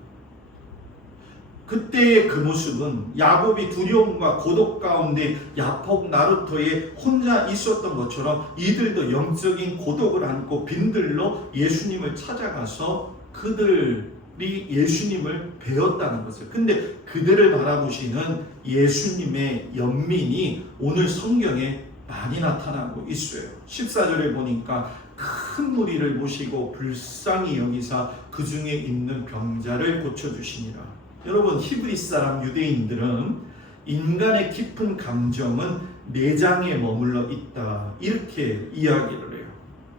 그때의 그 모습은 야곱이 두려움과 고독 가운데 야복 나루터에 혼자 있었던 것처럼 이들도 영적인 고독을 안고 빈들로 예수님을 찾아가서 그들이 예수님을 배웠다는 거죠. 근데 그들을 바라보시는 예수님의 연민이 오늘 성경에 많이 나타나고 있어요. 14절에 보니까 큰 무리를 모시고 불쌍히 여기사 그 중에 있는 병자를 고쳐주시니라. 여러분, 히브리 사람 유대인들은 인간의 깊은 감정은 내장에 머물러 있다, 이렇게 이야기를 해요.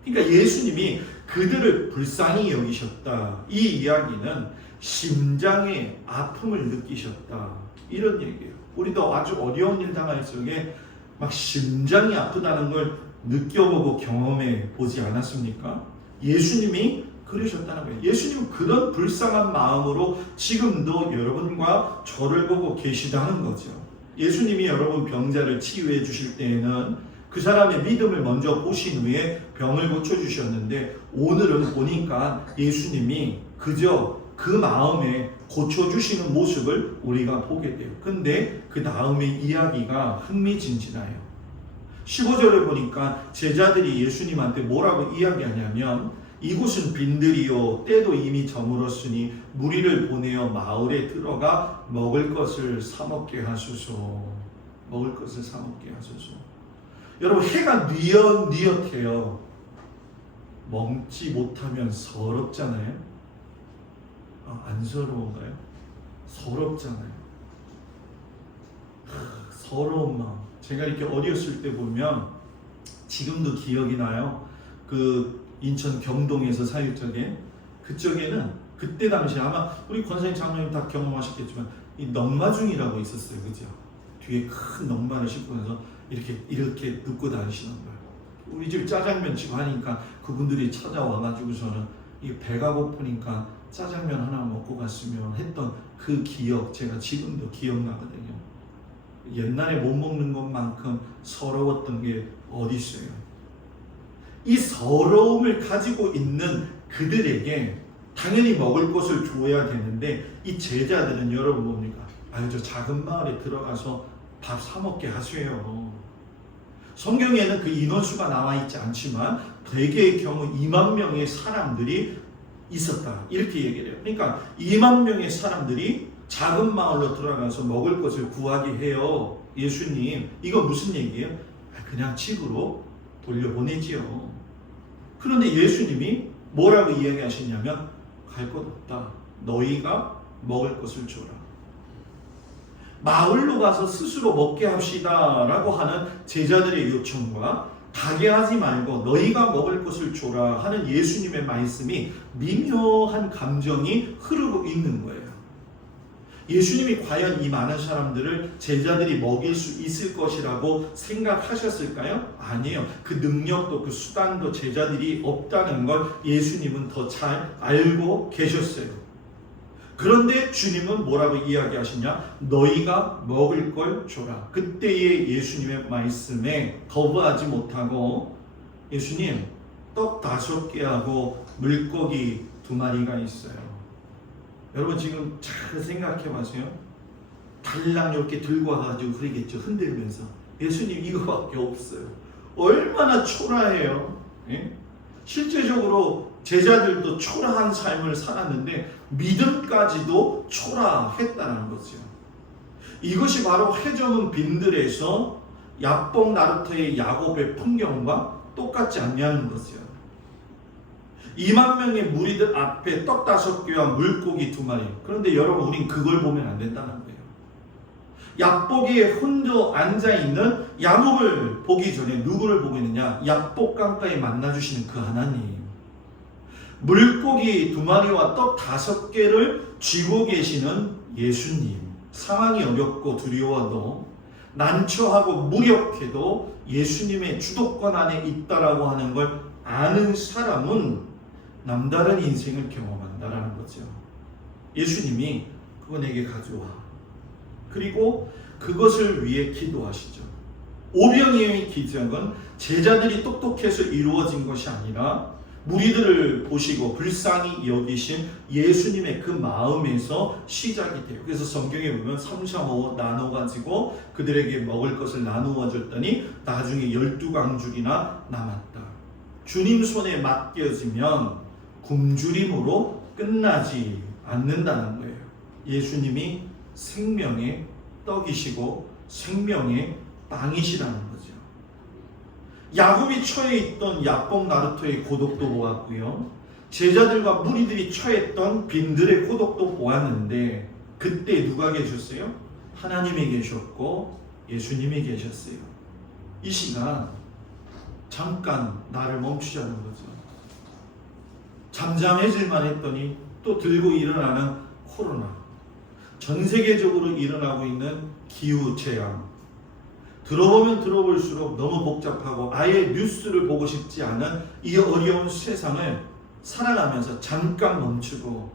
그러니까 예수님이 그들을 불쌍히 여기셨다, 이 이야기는 심장의 아픔을 느끼셨다, 이런 얘기예요. 우리도 아주 어려운 일 당할 적에 막 심장이 아프다는 걸 느껴보고 경험해 보지 않았습니까? 예수님이 그러셨다는 거예요. 예수님은 그런 불쌍한 마음으로 지금도 여러분과 저를 보고 계시다는 거죠. 예수님이 여러분 병자를 치유해 주실 때에는 그 사람의 믿음을 먼저 보신 후에 병을 고쳐주셨는데, 오늘은 보니까 예수님이 그저 그 마음에 고쳐주시는 모습을 우리가 보게 돼요. 근데 그 다음의 이야기가 흥미진진해요. 15절을 보니까 제자들이 예수님한테 뭐라고 이야기하냐면, 이곳은 빈들이요 때도 이미 저물었으니 무리를 보내어 마을에 들어가 먹을 것을 사 먹게 하소서. 먹을 것을 사 먹게 하소서. 여러분, 해가 뉘엿뉘엿해요. 먹지 못하면 서럽잖아요. 안 서러운가요? 서럽잖아요. 서러운 마음. 제가 이렇게 어렸을 때 보면 지금도 기억이 나요. 그 인천 경동에서 살 적에, 그쪽에는 그때 당시 아마 우리 권사님 장로님 다 경험하셨겠지만 이 넝마중이라고 있었어요. 그죠? 뒤에 큰 넝마를 싣고 나서 이렇게 눕고 다니시는 거예요. 우리 집 짜장면집 하니까 그분들이 찾아와가지고서는 이 배가 고프니까 짜장면 하나 먹고 갔으면 했던 그 기억, 제가 지금도 기억나거든요. 옛날에 못 먹는 것만큼 서러웠던 게 어디 있어요? 이 서러움을 가지고 있는 그들에게 당연히 먹을 것을 줘야 되는데, 이 제자들은 여러분 뭡니까? 아유, 저 작은 마을에 들어가서 밥 사 먹게 하세요. 성경에는 그 인원수가 나와 있지 않지만 대개의 경우 2만 명의 사람들이 있었다, 이렇게 얘기를 해요. 그러니까 2만 명의 사람들이 작은 마을로 들어가서 먹을 것을 구하게 해요. 예수님, 이거 무슨 얘기예요? 그냥 집으로 돌려보내지요. 그런데 예수님이 뭐라고 이야기하시냐면, 갈 것 없다. 너희가 먹을 것을 줘라. 마을로 가서 스스로 먹게 합시다 라고 하는 제자들의 요청과 가게 하지 말고 너희가 먹을 것을 줘라 하는 예수님의 말씀이 미묘한 감정이 흐르고 있는 거예요. 예수님이 과연 이 많은 사람들을 제자들이 먹일 수 있을 것이라고 생각하셨을까요? 아니에요. 그 능력도 그 수단도 제자들이 없다는 걸 예수님은 더 잘 알고 계셨어요. 그런데 주님은 뭐라고 이야기하시냐? 너희가 먹을 걸 줘라. 그때의 예수님의 말씀에 거부하지 못하고 예수님 떡 5개하고 물고기 2마리가 있어요. 여러분 지금 잘 생각해 보세요. 달랑 이렇게 들고 와가지고 그러겠죠. 흔들면서 예수님 이거밖에 없어요. 얼마나 초라해요. 예? 실제적으로 제자들도 초라한 삶을 살았는데 믿음까지도 초라했다는 거죠. 이것이 바로 회점은 빈들에서 야복 나루터의 야곱의 풍경과 똑같지 않냐는 거죠. 2만 명의 무리들 앞에 떡 5개와 물고기 2마리. 그런데 여러분 우린 그걸 보면 안 된다는 거예요. 야복에 혼자 앉아있는 야곱을 보기 전에 누구를 보고 있느냐? 야복 강가에 만나주시는 그 하나님. 물고기 2마리와 떡 5개를 쥐고 계시는 예수님. 상황이 어렵고 두려워도 난처하고 무력해도 예수님의 주도권 안에 있다라고 하는 걸 아는 사람은 남다른 인생을 경험한다라는 거죠. 예수님이 그거 내게 가져와. 그리고 그것을 위해 기도하시죠. 오병이어의 기적은 제자들이 똑똑해서 이루어진 것이 아니라 무리들을 보시고 불쌍히 여기신 예수님의 그 마음에서 시작이 돼요. 그래서 성경에 보면 3, 4, 5 나눠가지고 그들에게 먹을 것을 나누어 줬더니 나중에 12강줄이나 남았다. 주님 손에 맡겨지면 굶주림으로 끝나지 않는다는 거예요. 예수님이 생명의 떡이시고 생명의 빵이시라는 거죠. 야곱이 처해 있던 야복 나루터의 고독도 보았고요. 제자들과 무리들이 처했던 빈들의 고독도 보았는데 그때 누가 계셨어요? 하나님이 계셨고 예수님이 계셨어요. 이 시간 잠깐 나를 멈추자는 거죠. 잠잠해질만 했더니 또 들고 일어나는 코로나. 전 세계적으로 일어나고 있는 기후재앙. 들어보면 들어볼수록 너무 복잡하고 아예 뉴스를 보고 싶지 않은 이 어려운 세상을 살아가면서 잠깐 멈추고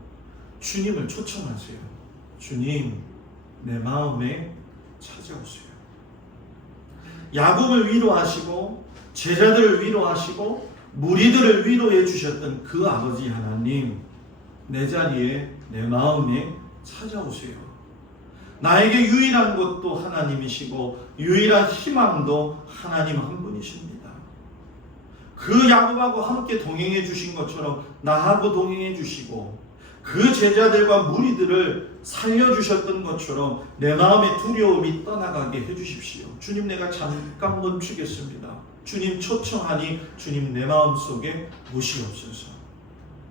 주님을 초청하세요. 주님, 내 마음에 찾아오세요. 야곱을 위로하시고 제자들을 위로하시고 무리들을 위로해 주셨던 그 아버지 하나님, 내 자리에 내 마음에 찾아오세요. 나에게 유일한 것도 하나님이시고 유일한 희망도 하나님 한 분이십니다. 그 야곱하고 함께 동행해 주신 것처럼 나하고 동행해 주시고 그 제자들과 무리들을 살려주셨던 것처럼 내 마음의 두려움이 떠나가게 해주십시오. 주님, 내가 잠깐 멈추겠습니다. 주님 초청하니 주님 내 마음속에 오시옵소서.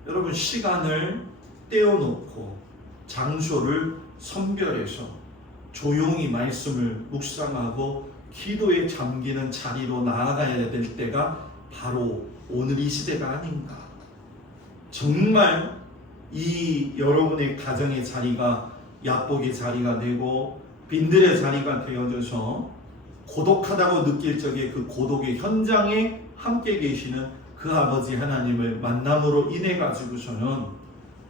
여러분, 시간을 떼어놓고 장소를 선별해서 조용히 말씀을 묵상하고 기도에 잠기는 자리로 나아가야 될 때가 바로 오늘 이 시대가 아닌가. 정말 이 여러분의 가정의 자리가 야복의 자리가 되고 빈들의 자리가 되어져서 고독하다고 느낄 적에 그 고독의 현장에 함께 계시는 그 아버지 하나님을 만남으로 인해 가지고서는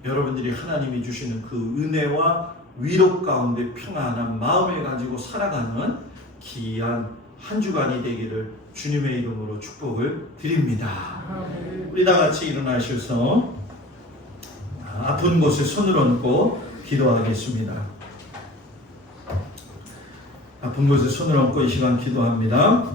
여러분들이 하나님이 주시는 그 은혜와 위로 가운데 평안한 마음을 가지고 살아가는 귀한 한 주간이 되기를 주님의 이름으로 축복을 드립니다. 우리 다 같이 일어나셔서 아픈 곳에 손을 얹고 기도하겠습니다. 아픈 곳에 손을 얹고 이 시간 기도합니다.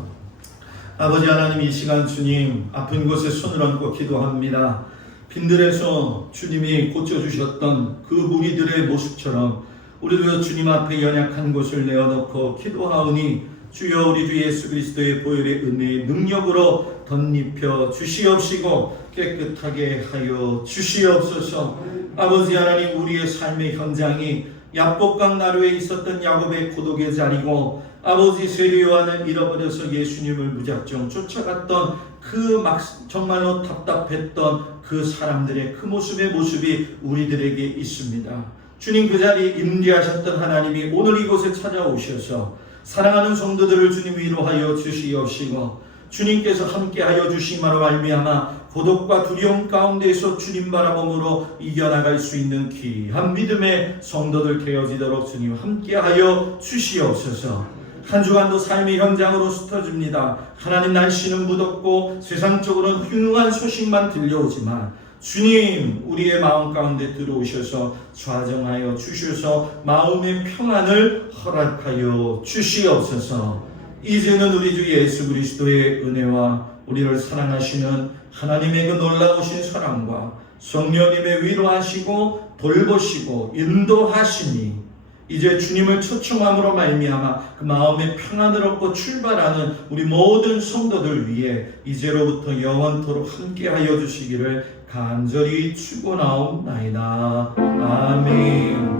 아버지 하나님, 이 시간 주님 아픈 곳에 손을 얹고 기도합니다. 빈들에서 주님이 고쳐주셨던 그 무리들의 모습처럼 우리도 주님 앞에 연약한 곳을 내어놓고 기도하오니 주여, 우리 주 예수 그리스도의 보혈의 은혜의 능력으로 덧입혀 주시옵시고 깨끗하게 하여 주시옵소서. 아버지 하나님, 우리의 삶의 현장이 야복강 나루에 있었던 야곱의 고독의 자리고 아버지 세례 요한을 잃어버려서 예수님을 무작정 쫓아갔던 그 정말로 답답했던 그 사람들의 그 모습이 우리들에게 있습니다. 주님, 그 자리에 임재하셨던 하나님이 오늘 이곳에 찾아오셔서 사랑하는 성도들을 주님 위로하여 주시옵시고 주님께서 함께하여 주심으로 말미암아 고독과 두려움 가운데에서 주님 바라봄으로 이겨나갈 수 있는 귀한 믿음의 성도들 되어지도록 주님 함께하여 주시옵소서. 한 주간도 삶의 현장으로 흩어집니다. 하나님, 날씨는 무덥고 세상적으로는 흉흉한 소식만 들려오지만 주님, 우리의 마음 가운데 들어오셔서 좌정하여 주셔서 마음의 평안을 허락하여 주시옵소서. 이제는 우리 주 예수 그리스도의 은혜와 우리를 사랑하시는 하나님의 그 놀라우신 사랑과 성령님의 위로하시고 돌보시고 인도하심이 이제 주님을 초청함으로 말미암아 그 마음의 평안을 얻고 출발하는 우리 모든 성도들 위해 이제로부터 영원토록 함께하여 주시기를 간절히 축원하옵나이다. 아멘.